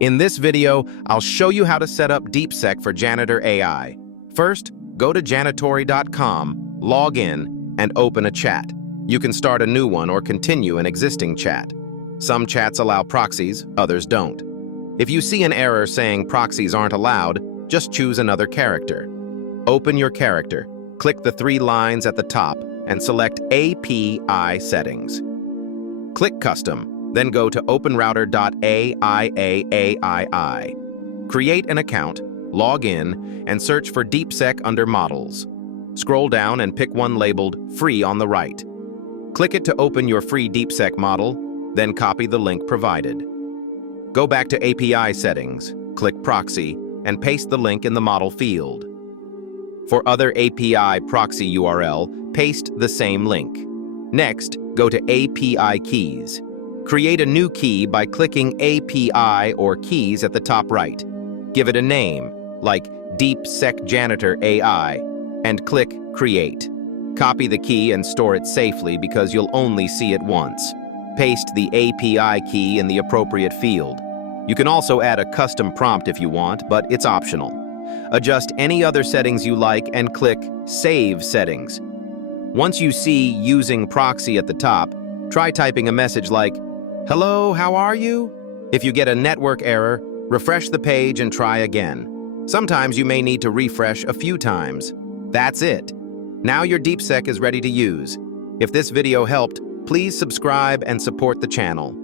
In this video, I'll show you how to set up DeepSeek for Janitor AI. First, go to janitor.com, log in, and open a chat. You can start a new one or continue an existing chat. Some chats allow proxies, others don't. If you see an error saying proxies aren't allowed, just choose another character. Open your character, click the 3 lines at the top, and select API Settings. Click Custom. Then go to openrouter.aiaii. Create an account, log in, and search for DeepSeek under Models. Scroll down and pick one labeled Free on the right. Click it to open your free DeepSeek model, then copy the link provided. Go back to API Settings, click Proxy, and paste the link in the model field. For other API proxy URL, paste the same link. Next, go to API Keys. Create a new key by clicking API or Keys at the top right. Give it a name, like DeepSeek Janitor AI, and click Create. Copy the key and store it safely because you'll only see it once. Paste the API key in the appropriate field. You can also add a custom prompt if you want, but it's optional. Adjust any other settings you like and click Save Settings. Once you see Using Proxy at the top, try typing a message like, "Hello, how are you?" If you get a network error, refresh the page and try again. Sometimes you may need to refresh a few times. That's it. Now your DeepSeek is ready to use. If this video helped, please subscribe and support the channel.